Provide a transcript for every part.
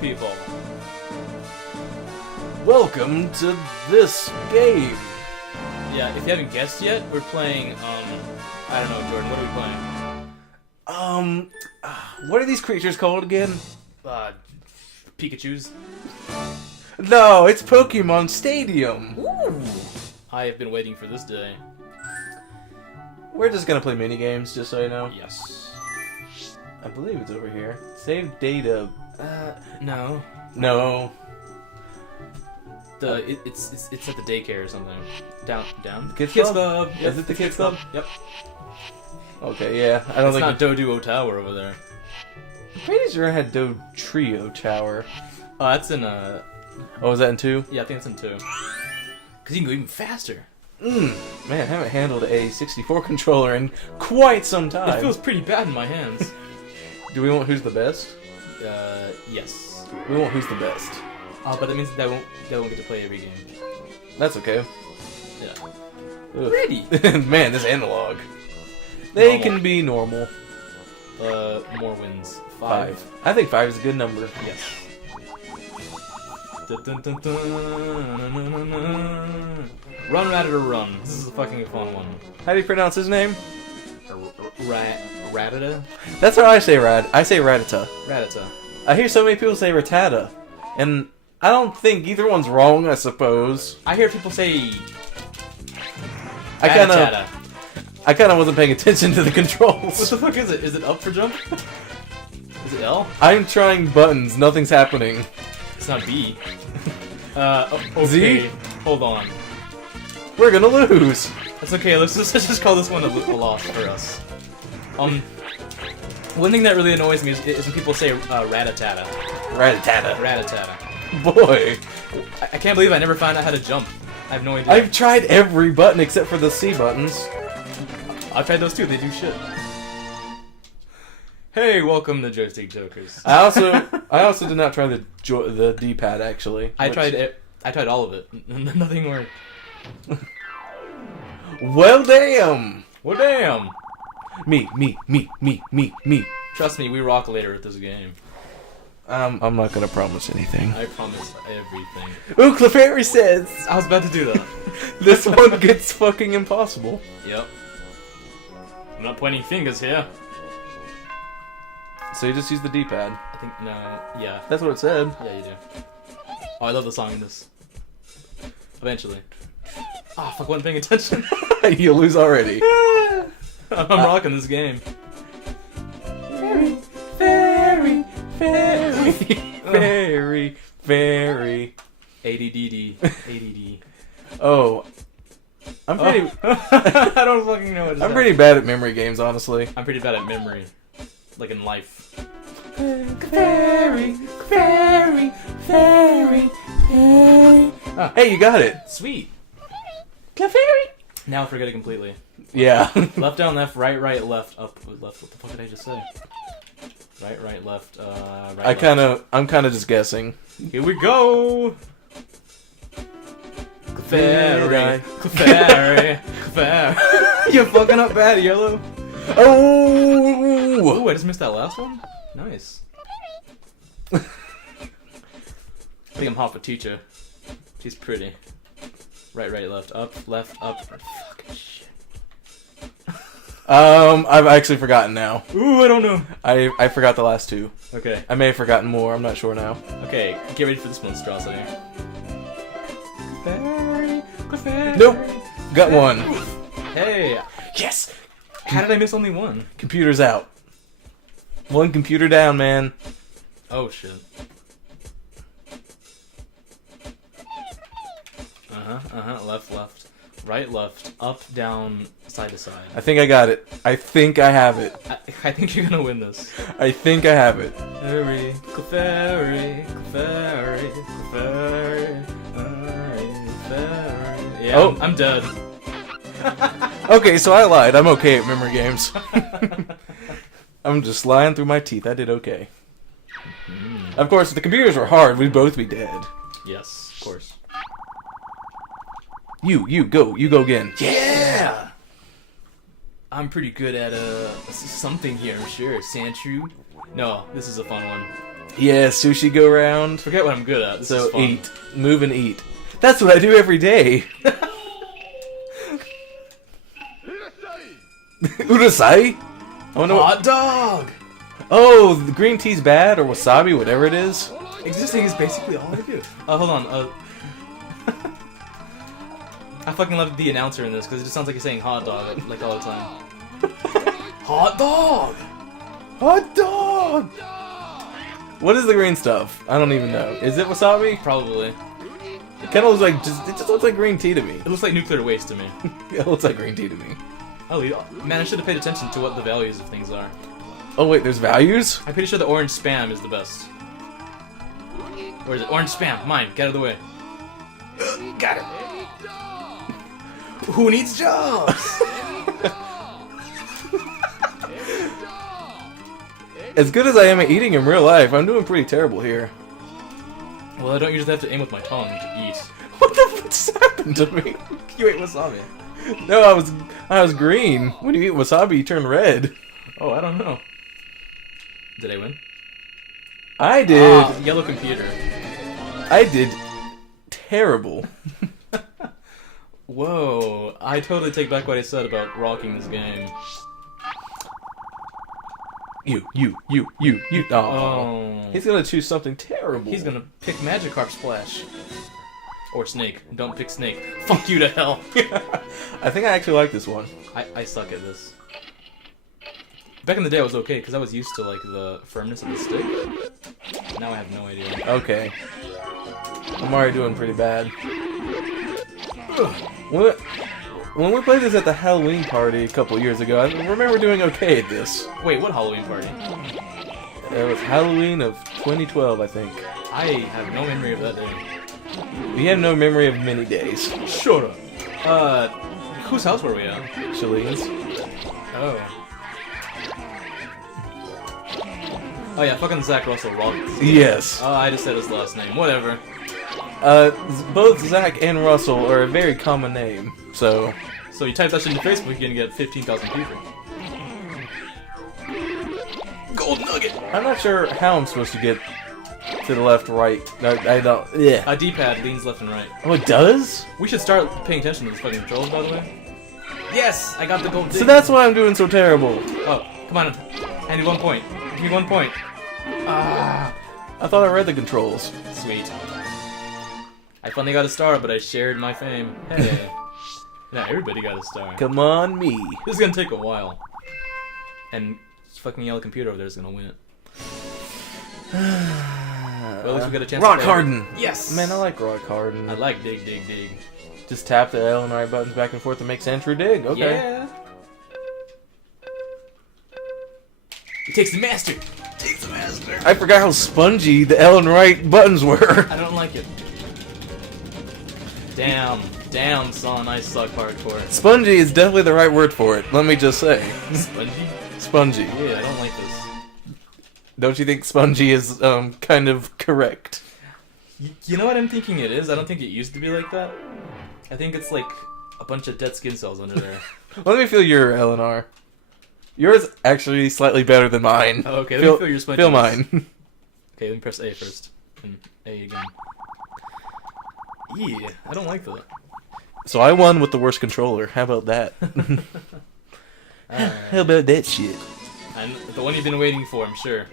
people? Welcome to this game. Yeah, if you haven't guessed yet, we're playing, I don't know, Jordan, what are we playing? What are these creatures called again? Pikachu's. No, it's Pokemon Stadium. Ooh. I have been waiting for this day. We're just gonna play mini games, just so you know. Yes. I believe it's over here. Save data. No. No. It's at the daycare or something. Down. Kids Club. Club. Yep. Is it the Kids Club? Yep. Okay, yeah. I don't It's think not Doduo Tower over there. I'm pretty sure I had Do Trio Tower. Oh, that's in Oh, was that in 2? Yeah, I think it's in 2. Cause you can go even faster. Man, I haven't handled a 64 controller in quite some time. It feels pretty bad in my hands. Do we want who's the best? Yes. We want who's the best. But that means that won't get to play every game. That's okay. Yeah. Ugh. Pretty. Man, this analog. They Normal. can be normal. More wins. 5. I think 5 is a good number. Yes. Dun, dun, dun, dun. Run, Ratata, run. This is a fucking fun one. How do you pronounce his name? Ratata? That's how I say I say Ratata. Ratata. I hear so many people say Ratata. And I don't think either one's wrong, I suppose. I hear people say I Ratatata. kinda wasn't paying attention to the What controls. the fuck is it? Is it up for jump? Is it L? I'm trying buttons, nothing's happening. It's not B. Okay. Z? Hold on. We're gonna lose. That's okay, let's just call this one a loss for us. One thing that really annoys me is when people say Ratatata. Ratatata. Ratatata. Boy. I can't believe I never found out how to jump. I have no idea. I've tried every button except for the C buttons. I've tried those too, they do shit. Hey, welcome to Joystick Jokers. I also did not try the D-pad actually. I tried all of it. Nothing worked. Well, damn. Well, damn. Me. Trust me, we rock later at this game. I'm not gonna promise anything. I promise everything. Ooh, Clefairy says I was about to do that. this one gets fucking impossible. Yep. I'm not pointing fingers here. So you just use the D-pad. I think, no, yeah. That's what it said. Yeah, you do. Oh, I love the song in this. Eventually. Oh, fuck, I wasn't paying attention. You lose already. I'm rocking this game. Very. ADD. Oh. I'm pretty. I don't fucking know what I'm pretty bad at memory games, honestly. I'm pretty bad at memory. Like in life. Very. Ah, hey, you got it. Sweet. Clefairy. Now I forget it completely. Yeah. Left, down, left, right, left, up, left. What the fuck did I just say? Right, left, right. I'm kind of just guessing. Here we go. Clefairy. You're fucking up bad, Yellow. Oh! Ooh, I just missed that last one. Nice. I think I'm half a teacher. She's pretty. Right, left, up. Fucking shit. I've actually forgotten now. Ooh, I don't know. I forgot the last two. Okay. I may have forgotten more. I'm not sure now. Okay, get ready for this monstrosity. Nope. Got one. Hey. Yes. How did I miss only one? Computer's out. One computer down, man. Oh shit. Left. Right, left. Up, down, side to side. I think I got it. I think I have it. I think you're gonna win this. I think I have it. Clefairy. Yeah, Oh. I'm dead. Okay, so I lied. I'm okay at memory games. I'm just lying through my teeth. I did okay. Of course, if the computers were hard, we'd both be dead. Yes, of course. You go again. Yeah! I'm pretty good at something here, I'm sure. Sancho. No, this is a fun one. Yeah, sushi go round. Forget what I'm good at. This is So fun. eat. Move and eat. That's what I do every day. Urasai? I wonder what... Hot dog! Oh, the green tea's bad, or wasabi, whatever it is. Existing is basically all I do. Hold on. I fucking love the announcer in this because it just sounds like he's saying hot dog like all the time. Hot dog! Hot dog! What is the green stuff? I don't even know. Is it wasabi? Probably. It kind of looks like it just looks like green tea to me. It looks like nuclear waste to me. It looks like green tea to me. Oh, man, I should have paid attention to what the values of things are. Oh wait, there's values? I'm pretty sure the orange spam is the best. Where is it? Orange spam. Mine. Get out of the way. Got it. Who needs jobs? As good as I am at eating in real life, I'm doing pretty terrible here. Well, I don't usually have to aim with my tongue to eat. What the fuck just happened to me? You ate wasabi. No, I was green. When you eat wasabi, you turn red. Oh, I don't know. Did I win? I did. Ah, yellow computer. I did terrible. Whoa, I totally take back what I said about rocking this game. You. Oh. Oh. He's gonna choose something terrible. He's gonna pick Magikarp Splash. Or Snake. Don't pick Snake. Fuck you to hell. I think I actually like this one. I suck at this. Back in the day I was okay, because I was used to like the firmness of the stick. Now I have no idea. Okay. I'm already doing pretty bad. When we played this at the Halloween party a couple years ago, I remember doing okay at this. Wait, what Halloween party? It was Halloween of 2012, I think. I have no memory of that day. We have no memory of many days. Shut up. Whose house were we at? Shalene's. Oh. Oh yeah, fucking Zach Russell Roberts. Yes. I just said his last name. Whatever. Both Zach and Russell are a very common name, so... So you type that shit into Facebook, you're gonna get 15,000 people. Gold nugget! I'm not sure how I'm supposed to get to the left, right. I don't... Yeah. A D-pad leans left and right. Oh, it does? We should start paying attention to this fucking controls, by the way. Yes! I got the gold dig. So that's why I'm doing so terrible. Oh, come on. I need 1 point. Give me 1 point. Ah. I thought I read the controls. Sweet. I finally got a star, but I shared my fame. Hey. Now everybody got a star. Come on, me. This is gonna take a while. And this fucking yellow computer over there is gonna win it. Well, at least we got a chance Rock to play. Harden. Yes! Man, I like Rock Harden. I like dig, dig, dig. Just tap the L and R buttons back and forth to make Sancho dig. Okay. Yeah. It takes the master. Takes the master. I forgot how spongy the L and right buttons were. I don't like it. Damn, son, I suck hardcore. Spongy is definitely the right word for it. Let me just say. Spongy? Spongy. Yeah, I don't like this. Don't you think spongy is kind of correct? You know what I'm thinking it is? I don't think it used to be like that. I think it's like a bunch of dead skin cells under there. Let me feel your L and R. Yours actually slightly better than mine. Oh, okay, let me feel your sponginess. Feel mine. Okay, let me press A first. And A again. Yeah, I don't like that. So I won with the worst controller. How about that? How about that shit? And the one you've been waiting for, I'm sure.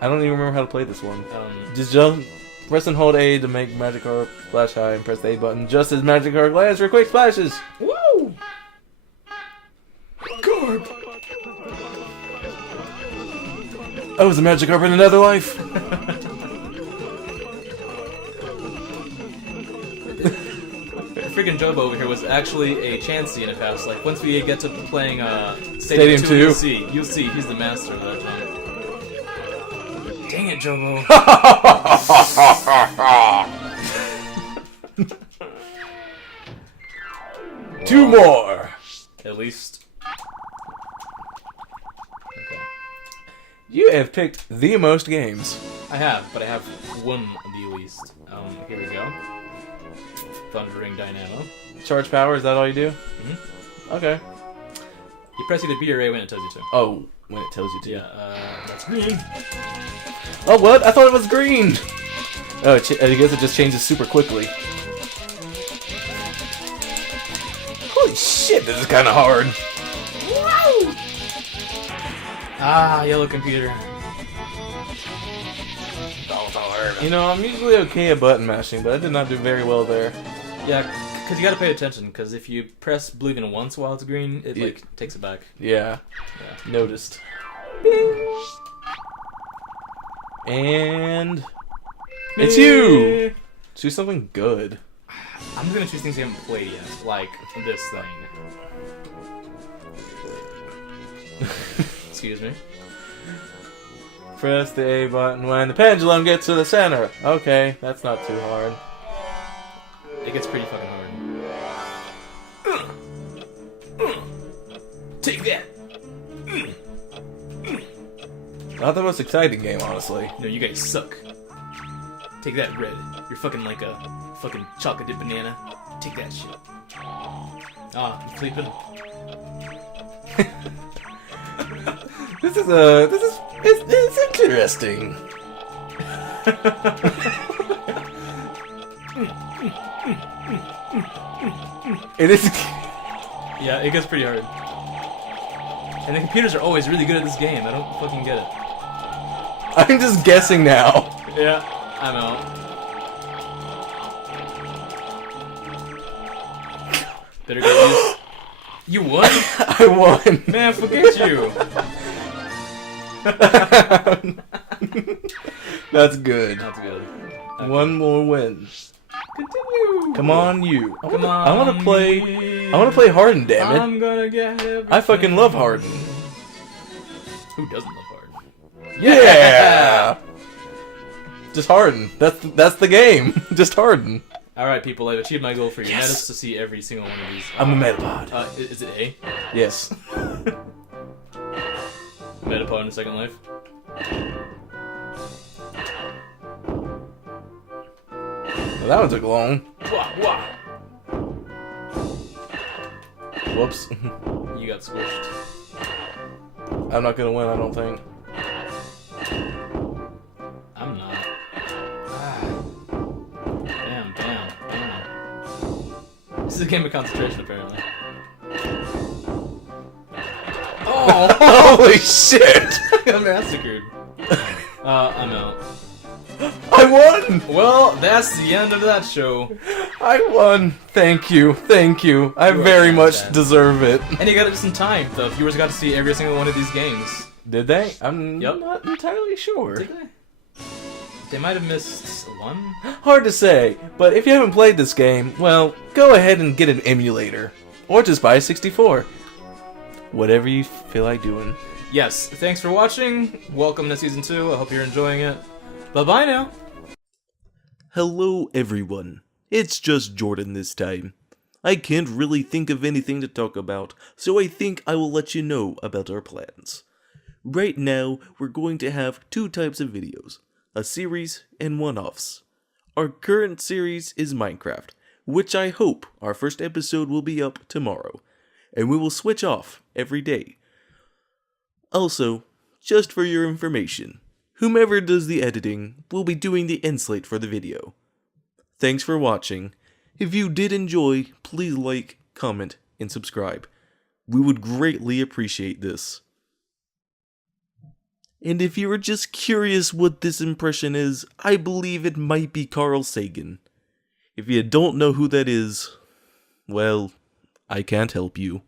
I don't even remember how to play this one. Just jump, press and hold A to make Magikarp splash high, and press the A button just as Magikarp lands for quick splashes. Woo! Garp! I was a Magikarp in another life. Freaking Jobo over here was actually a Chansey in a past life. Once we get to playing Stadium 2, you'll see he's the master of that time. Dang it, Jobo. Two more. At least. Okay. You have picked the most games. I have, but I have one the least. Here we go. Thundering Dynamo. Charge power, is that all you do? Mm-hmm. Okay. You press either B or A when it tells you to. Oh, when it tells you to. Yeah, that's green. Oh, what? I thought it was green! Oh, I guess it just changes super quickly. Holy shit, this is kind of hard. Wow! Ah, yellow computer. You know, I'm usually okay at button mashing, but I did not do very well there. Yeah, because you gotta pay attention, because if you press blue even once while it's green, it, like, takes it back. Yeah. Noticed. And... It's you! Choose something good. I'm gonna choose things you haven't played yet, like this thing. Excuse me. Press the A button when the pendulum gets to the center. Okay, that's not too hard. It gets pretty fucking hard. Take that! Not the most exciting game, honestly. No, you guys suck. Take that, Red. You're fucking like a fucking chocolate dip banana. Take that shit. Ah, you sleeping? It's interesting. It is. Yeah, it gets pretty hard. And the computers are always really good at this game. I don't fucking get it. I'm just guessing now. Yeah, I'm out. Better go use. You won? I won. Man, forget you. That's good. That's good. Okay. One more win. Continue. Come on, you. Come on. I want to play. I want to play Harden. Damn it. I'm gonna get everything. I fucking love Harden. Who doesn't love Harden? Yeah. Just Harden. That's the game. Just Harden. All right, people. I've achieved my goal for you. Yes. That is to see every single one of these. I'm a Metapod. Is it A? Yes. Metapod in Second Life. Well, that one took long. Wah, wah. Whoops. You got squished. I'm not gonna win, I don't think. I'm not. Ah. Damn. This is a game of concentration, apparently. Oh! Holy shit! I got massacred. I'm out. I won! Well, that's the end of that show. I won. Thank you. Thank you. I very much deserve it. And you got it just in time. The viewers got to see every single one of these games. Did they? I'm Yep. not entirely sure. Did they? They might have missed one. Hard to say, but if you haven't played this game, well, go ahead and get an emulator. Or just buy a 64. Whatever you feel like doing. Yes, thanks for watching. Welcome to Season 2. I hope you're enjoying it. Bye-bye now. Hello everyone. It's just Jordan this time. I can't really think of anything to talk about, so I think I will let you know about our plans. Right now, we're going to have two types of videos, a series and one-offs. Our current series is Minecraft, which I hope our first episode will be up tomorrow, and we will switch off every day. Also, just for your information, whomever does the editing will be doing the end slate for the video. Thanks for watching. If you did enjoy, please like, comment, and subscribe. We would greatly appreciate this. And if you were just curious what this impression is, I believe it might be Carl Sagan. If you don't know who that is, well, I can't help you.